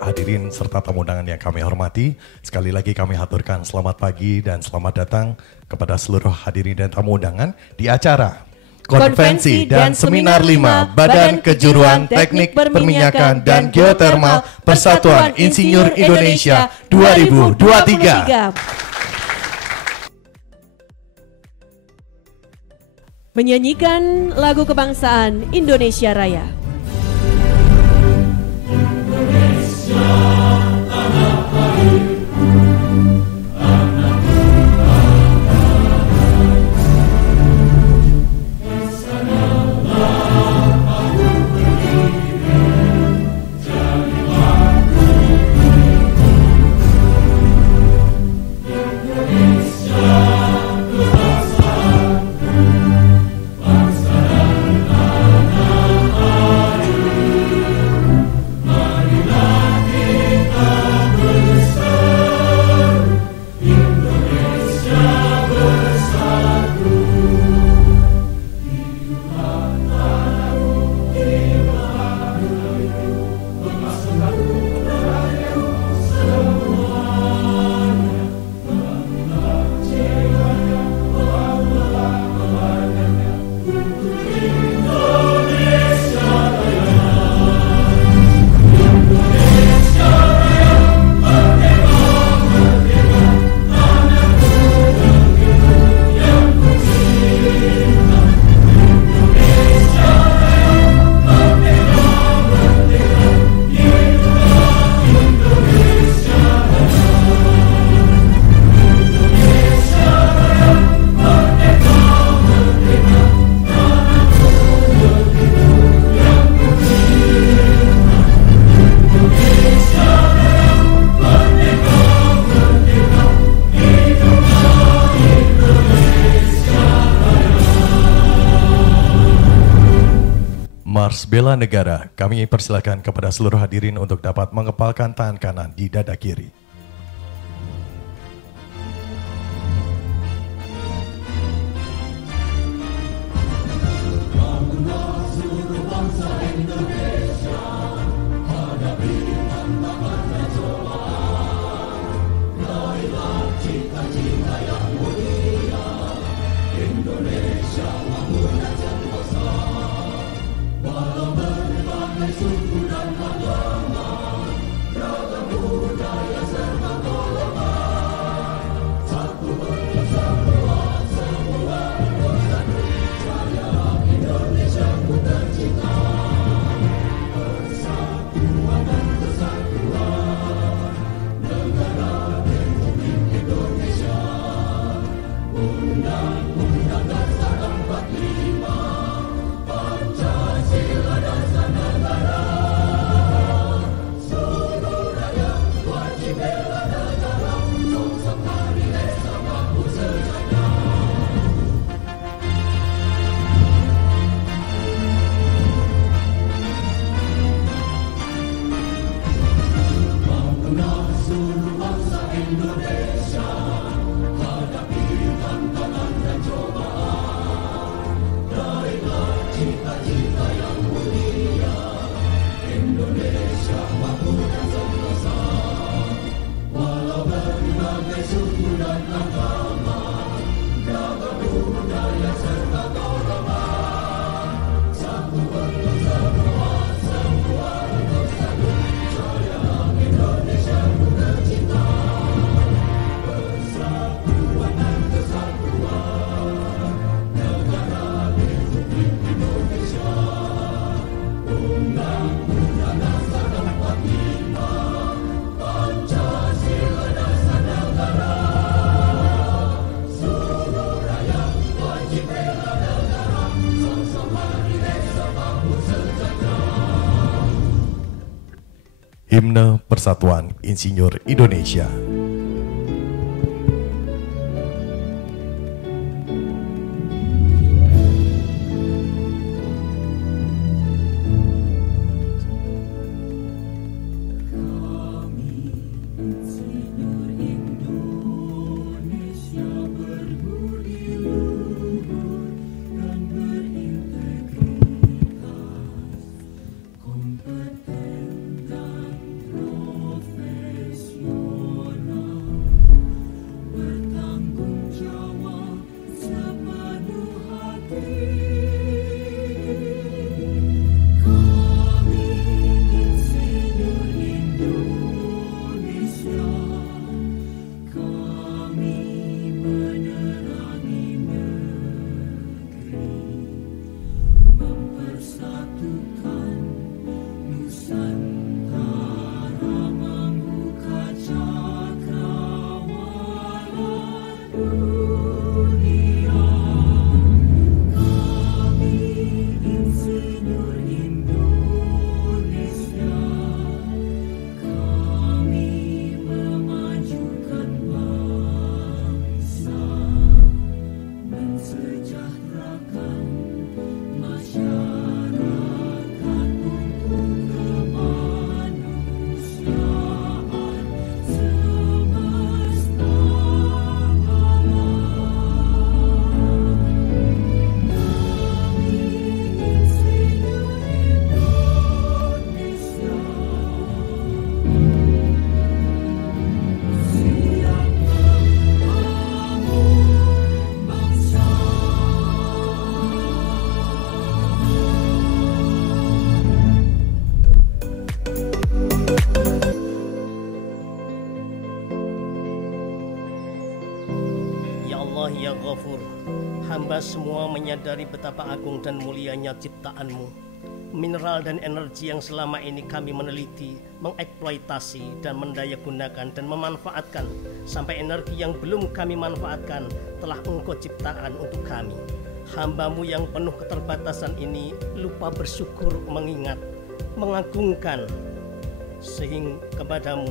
Hadirin serta tamu undangan yang kami hormati, sekali lagi kami haturkan selamat pagi dan selamat datang kepada seluruh hadirin dan tamu undangan di acara Konvensi dan Seminar 5 Badan Kejuruan Teknik Perminyakan dan Geotermal Persatuan Insinyur Indonesia 2023. Menyanyikan lagu kebangsaan Indonesia Raya. Mars Bela Negara, kami persilakan kepada seluruh hadirin untuk dapat mengepalkan tangan kanan di dada kiri. Suku dan agama, ragam budaya Himne Persatuan Insinyur Indonesia. Ya Ghafur, hamba semua menyadari betapa agung dan mulianya ciptaan-Mu. Mineral dan energi yang selama ini kami meneliti, mengeksploitasi dan mendayagunakan dan memanfaatkan, sampai energi yang belum kami manfaatkan telah Engkau ciptakan untuk kami. Hamba-Mu yang penuh keterbatasan ini lupa bersyukur, mengingat, mengagungkan sehingga kepadamu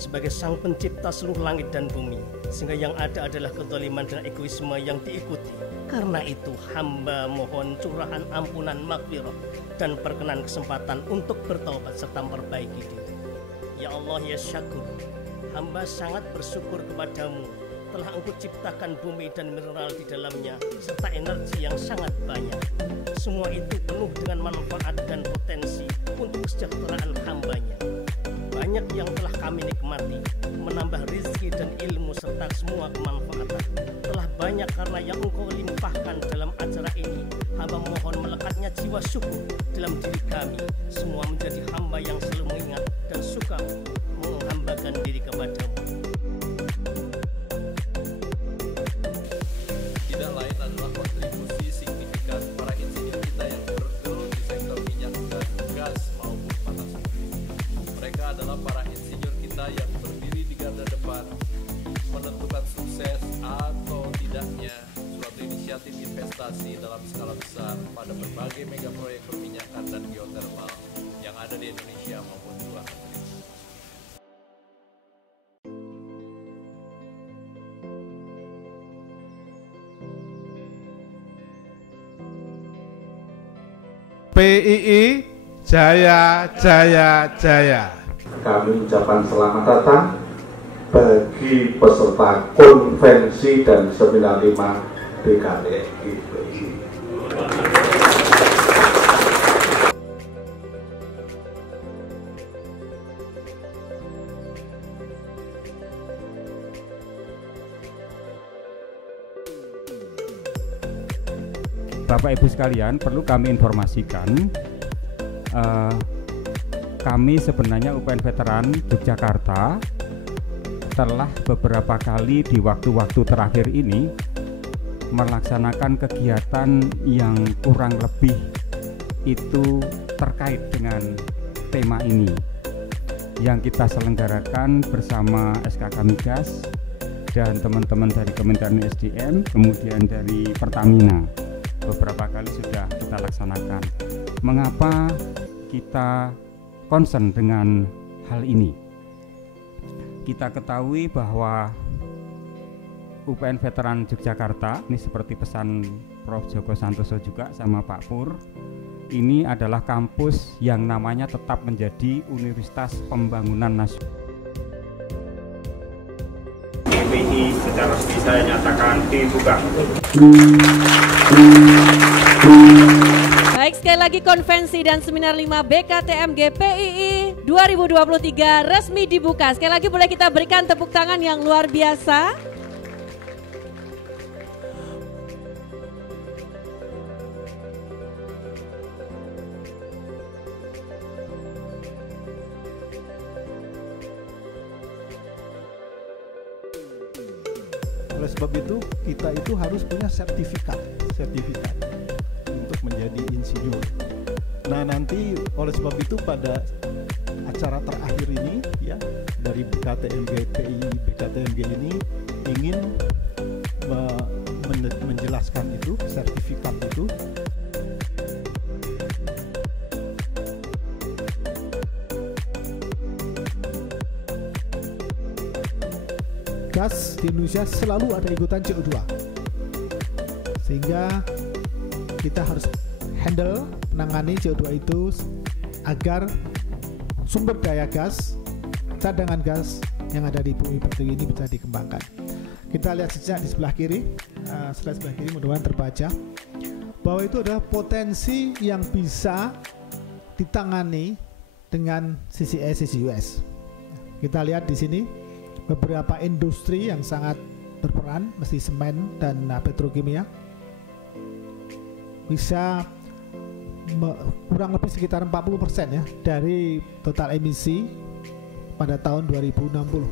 sebagai sang pencipta seluruh langit dan bumi, sehingga yang ada adalah kezaliman dan egoisme yang diikuti. Karena itu hamba mohon curahan ampunan, maghfirah dan perkenan kesempatan untuk bertaubat serta memperbaiki diri. Ya Allah ya Syakur, hamba sangat bersyukur kepadamu telah Engkau ciptakan bumi dan mineral di dalamnya serta energi yang sangat banyak. Semua itu penuh dengan manfaat dan potensi untuk kesejahteraan hambanya. Banyak yang telah kami nikmati, menambah rezeki dan ilmu serta semua kemanfaatan. Telah banyak karena yang Engkau limpahkan dalam acara ini. Hamba mohon melekatnya jiwa syukur dalam diri kami. Semua menjadi hamba yang selalu mengingat dan suka menghambakan diri kepadamu. Tidak lain adalah kontribusi signifikan para insinyur kita yang bergelut di sektor minyak dan gas maupun panas bumi. Mereka adalah para insinyur kita yang berdiri di garda depan, menentukan sukses atau tidaknya suatu inisiatif investasi dalam skala besar pada berbagai mega proyek perminyakan dan geotermal yang ada di Indonesia maupun luar negeri. PII Jaya Jaya Jaya. Kami ucapkan selamat datang bagi peserta konvensi dan seminar 5 DKDI PII. Bapak Ibu sekalian, perlu kami informasikan, kami sebenarnya UPN Veteran Yogyakarta telah beberapa kali di waktu-waktu terakhir ini melaksanakan kegiatan yang kurang lebih itu terkait dengan tema ini yang kita selenggarakan bersama SKK Migas dan teman-teman dari Kementerian SDM, kemudian dari Pertamina. Beberapa kali sudah kita laksanakan. Mengapa kita concern dengan hal ini. Kita ketahui bahwa UPN Veteran Yogyakarta, ini seperti pesan Prof. Joko Santoso juga sama Pak Pur, ini adalah kampus yang namanya tetap menjadi Universitas Pembangunan Nasional. GPI secara resmi saya nyatakan dibuka. Baik, sekali lagi konvensi dan seminar 5 BKTMG PII 2023 resmi dibuka. Sekali lagi boleh kita berikan tepuk tangan yang luar biasa. Oleh sebab itu kita itu harus punya sertifikat untuk menjadi insinyur. Nah nanti oleh sebab itu pada acara terakhir ini ya dari BKTMG PII BKTMG ini ingin menjelaskan itu sertifikat itu. Gas di Indonesia selalu ada ikutan CO2, sehingga kita harus handle menangani CO2 itu agar sumber daya gas, cadangan gas yang ada di bumi pertiwi ini bisa dikembangkan. Kita lihat sejak di sebelah kiri, slide sebelah kiri mudah-mudahan terbaca bahwa itu adalah potensi yang bisa ditangani dengan CCS, CCUS. Kita lihat di sini beberapa industri yang sangat berperan, mesti semen dan petrokimia, bisa kurang lebih sekitar 40% ya dari total emisi pada tahun 2060.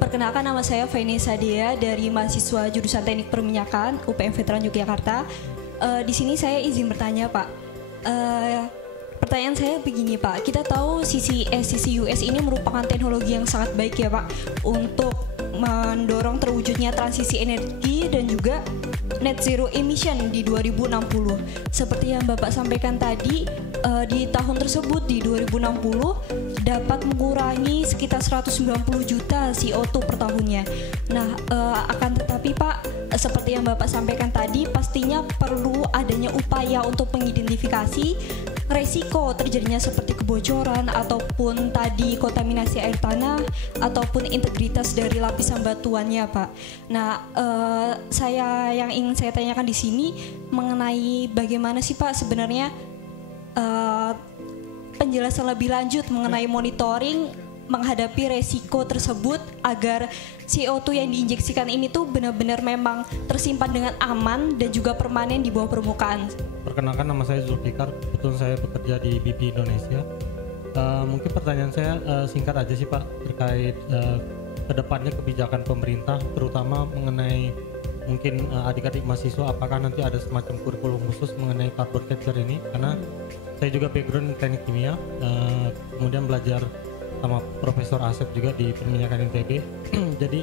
Perkenalkan, nama saya Feni Sadia dari mahasiswa jurusan Teknik Perminyakan UPN Veteran Yogyakarta. Di sini saya izin bertanya, Pak. Pertanyaan saya begini, Pak. Kita tahu CCS, CCUS ini merupakan teknologi yang sangat baik ya, Pak, untuk mendorong terwujudnya transisi energi dan juga net zero emission di 2060. Seperti yang Bapak sampaikan tadi, di tahun tersebut di 2060 dapat mengurangi sekitar 190 juta CO2 per tahunnya. Nah, akan tetapi Pak, seperti yang Bapak sampaikan tadi, pastinya perlu adanya upaya untuk mengidentifikasi resiko terjadinya seperti kebocoran ataupun tadi kontaminasi air tanah ataupun integritas dari lapisan batuannya, Pak. Nah, yang ingin saya tanyakan di sini mengenai bagaimana sih Pak sebenarnya penjelasan lebih lanjut mengenai monitoring menghadapi resiko tersebut agar CO2 yang diinjeksikan ini tuh benar-benar memang tersimpan dengan aman dan juga permanen di bawah permukaan. Perkenalkan, nama saya Zulfikar, betul saya bekerja di BP Indonesia. Mungkin pertanyaan saya singkat aja sih Pak, terkait kedepannya kebijakan pemerintah, terutama mengenai mungkin adik-adik mahasiswa, apakah nanti ada semacam kurikulum khusus mengenai carbon capture ini, karena saya juga background teknik kimia, kemudian belajar sama Profesor Asep juga di Perminyakan ITB. Jadi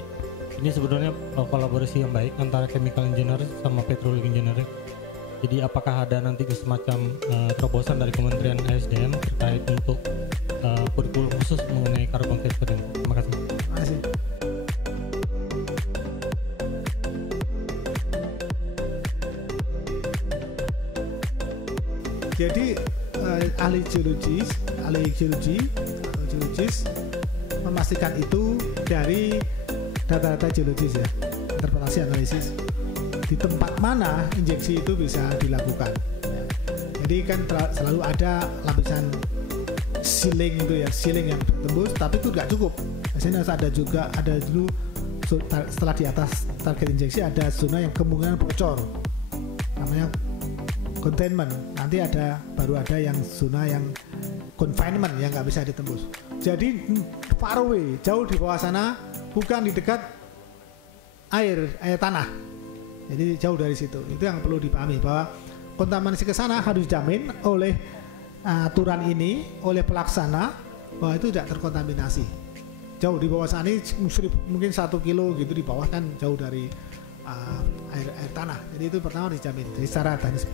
ini sebenarnya kolaborasi yang baik antara chemical engineer sama petroleum engineer. Jadi apakah ada nanti semacam terobosan dari Kementerian ASDM terkait untuk kurikulum khusus mengenai carbon capture ini? Terima kasih. Terima kasih. Jadi ahli geologis memastikan itu dari data-data geologis ya, interpretasi analisis di tempat mana injeksi itu bisa dilakukan. Jadi kan selalu ada lapisan sealing itu ya, sealing yang tembus, tapi itu nggak cukup. Biasanya ada dulu setelah di atas target injeksi ada zona yang kemungkinan bocor, namanya containment. Nanti baru ada yang zona yang confinement yang nggak bisa ditembus. Jadi far away, jauh di bawah sana, bukan di dekat air tanah. Jadi jauh dari situ. Itu yang perlu dipahami, bahwa kontaminasi ke sana harus dijamin oleh aturan ini, oleh pelaksana, bahwa itu tidak terkontaminasi. Jauh di bawah sana, mungkin 1 kilo gitu di bawah kan jauh dari air tanah. Jadi itu pertama dijamin. Jadi secara teknis.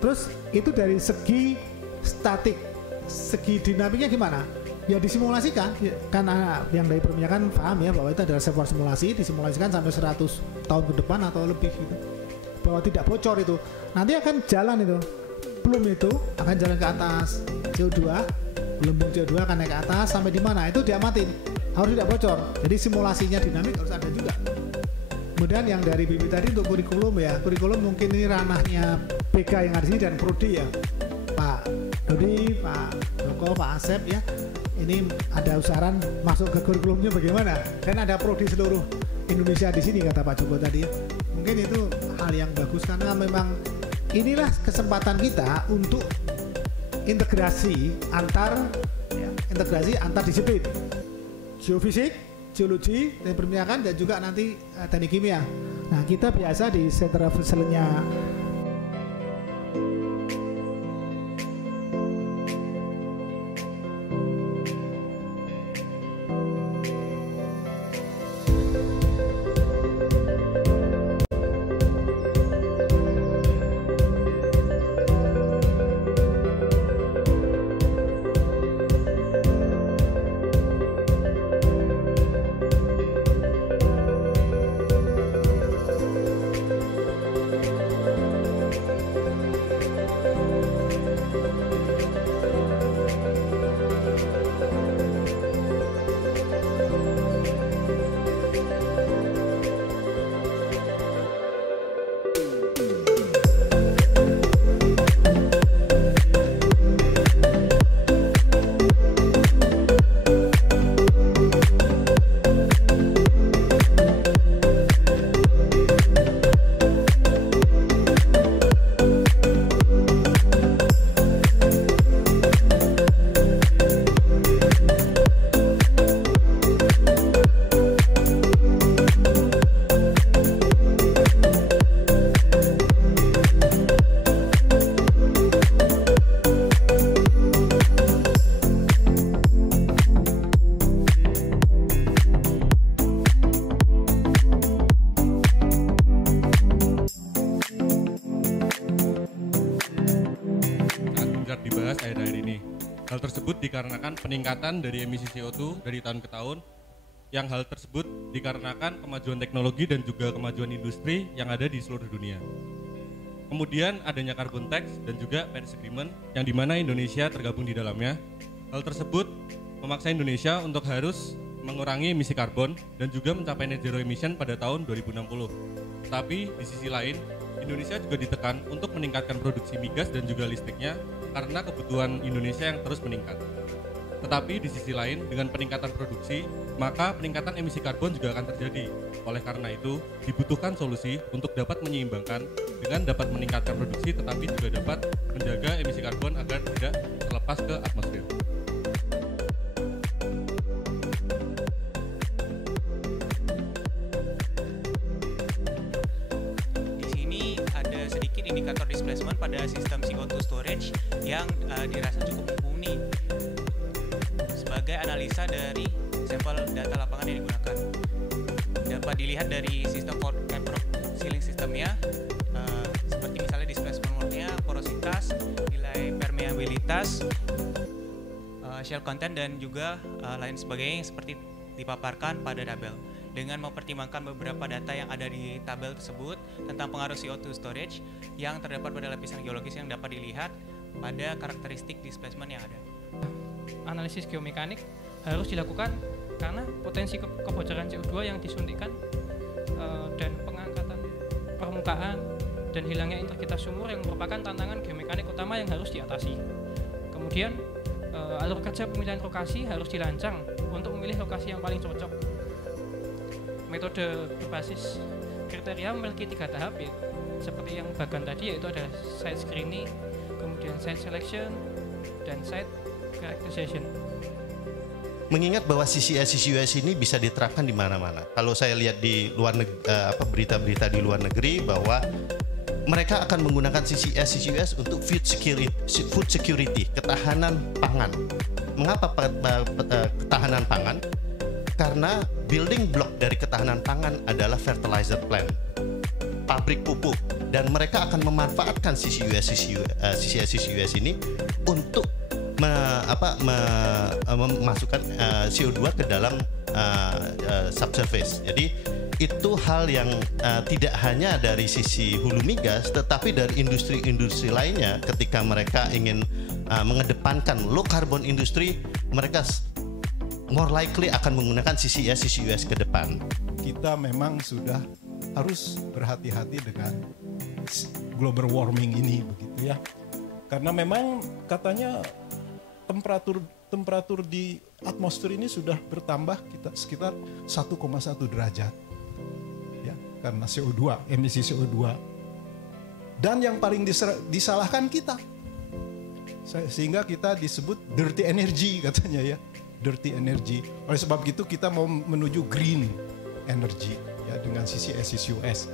Terus itu dari segi statik, segi dinamiknya gimana? Ya disimulasikan, ya, karena yang dari perminyakan paham ya bahwa itu adalah reservoir simulasi, disimulasikan sampai 100 tahun ke depan atau lebih gitu, bahwa tidak bocor itu, nanti akan jalan itu, belum itu akan jalan ke atas, CO2, gelembung CO2 akan naik ke atas sampai di mana itu diamatin, harus tidak bocor, jadi simulasinya dinamik harus ada juga. Kemudian yang dari Bibi tadi untuk kurikulum ya, kurikulum mungkin ini ranahnya BK yang ada di sini dan Prodi ya, Pak Dodi, Pak Joko, Pak Asep ya. Ini ada usaharan masuk ke kurikulumnya bagaimana? Kan ada prodi seluruh Indonesia di sini kata Pak Joko tadi ya. Mungkin itu hal yang bagus karena memang inilah kesempatan kita untuk integrasi antar disiplin. Geofisik, geologi, teknik perminyakan dan juga nanti teknik kimia. Nah, kita biasa di Center of Excellence-nya dikarenakan peningkatan dari emisi CO2 dari tahun ke tahun, yang hal tersebut dikarenakan kemajuan teknologi dan juga kemajuan industri yang ada di seluruh dunia. Kemudian adanya carbon tax dan juga Paris Agreement yang dimana Indonesia tergabung di dalamnya. Hal tersebut memaksa Indonesia untuk harus mengurangi emisi karbon dan juga mencapai net zero emission pada tahun 2060. Tapi di sisi lain, Indonesia juga ditekan untuk meningkatkan produksi migas dan juga listriknya karena kebutuhan Indonesia yang terus meningkat. Tetapi di sisi lain, dengan peningkatan produksi, maka peningkatan emisi karbon juga akan terjadi. Oleh karena itu, dibutuhkan solusi untuk dapat menyeimbangkan dengan dapat meningkatkan produksi tetapi juga dapat menjaga emisi karbon agar tidak terlepas ke atmosfer. Indikator displacement pada sistem CO2 storage yang dirasa cukup mumpuni sebagai analisa dari sampel data lapangan yang digunakan. Dapat dilihat dari sistem Caprock sealing sistemnya, seperti misalnya displacement mode-nya, porositas, nilai permeabilitas, shell content dan juga lain sebagainya yang seperti dipaparkan pada tabel. Dengan mempertimbangkan beberapa data yang ada di tabel tersebut tentang pengaruh CO2 storage yang terdapat pada lapisan geologis yang dapat dilihat pada karakteristik displacement yang ada. Analisis geomekanik harus dilakukan karena potensi kebocoran CO2 yang disuntikkan dan pengangkatan permukaan dan hilangnya integritas sumur yang merupakan tantangan geomekanik utama yang harus diatasi. Kemudian alur kerja pemilihan lokasi harus dirancang untuk memilih lokasi yang paling cocok. Metode berbasis kriteria memiliki 3 tahap ya, seperti yang bagian tadi, yaitu ada site screening, kemudian site selection, dan site characterization. Mengingat bahwa CCS ini bisa diterapkan di mana-mana. Kalau saya lihat di luar berita-berita di luar negeri bahwa mereka akan menggunakan CCS untuk food security, ketahanan pangan. Mengapa ketahanan pangan? Karena building block dari ketahanan pangan adalah fertilizer plant, pabrik pupuk. dan mereka akan memanfaatkan CCUS ini untuk memasukkan CO2 ke dalam subsurface. Jadi itu hal yang tidak hanya dari sisi hulu migas, tetapi dari industri-industri lainnya. Ketika mereka ingin mengedepankan low carbon industry, mereka more likely akan menggunakan CCUS ke depan. Kita memang sudah harus berhati-hati dengan global warming ini, begitu ya. Karena memang katanya temperatur di atmosfer ini sudah bertambah sekitar 1,1 derajat. Ya, karena CO2, emisi CO2. Dan yang paling disalahkan kita. Sehingga kita disebut dirty energy katanya ya. Dirty energy. Oleh sebab itu kita mau menuju green energy ya dengan CCS.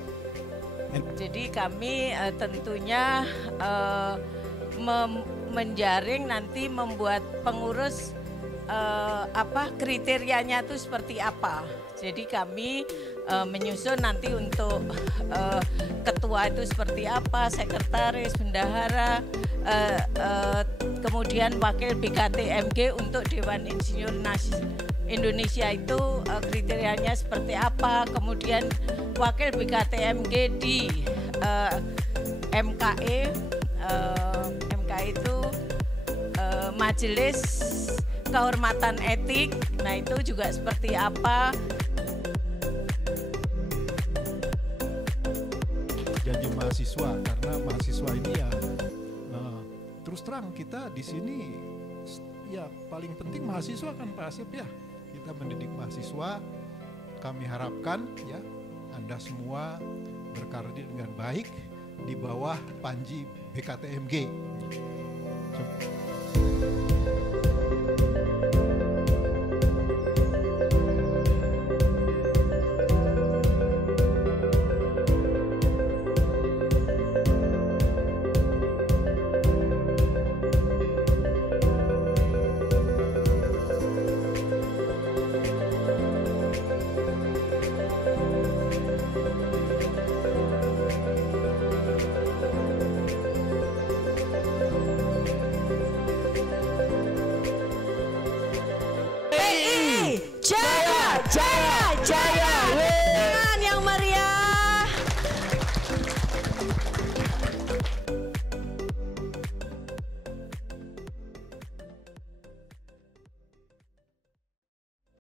Jadi kami tentunya menjaring nanti membuat pengurus kriterianya itu seperti apa. Jadi kami menyusun nanti untuk ketua itu seperti apa, sekretaris, bendahara, kemudian wakil BKTMG untuk Dewan Insinyur Indonesia itu kriterianya seperti apa, kemudian wakil BKTMG di MKE itu Majelis Kehormatan Etik, nah itu juga seperti apa. Janji mahasiswa, karena mahasiswa ini ya terus terang kita di sini ya paling penting mahasiswa kan Pak Asep ya. Kita mendidik mahasiswa, kami harapkan ya Anda semua berkarya dengan baik di bawah panji BKTMG.